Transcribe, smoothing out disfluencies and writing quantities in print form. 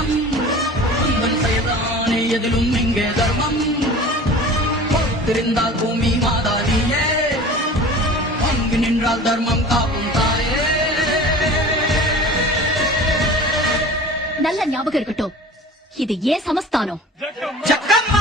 வேதம் உங்கள் செய்தானே எதிலும் இங்கே தர்மம் பொறுத்திருந்தால் பூமி மாதா நீயே அங்கு நின்றால் தர்மம் காக்கும் தாயே. நல்ல ஞாபகம் இருக்கட்டும், இது ஏன் சமஸ்தானம். ஜக்கம்மா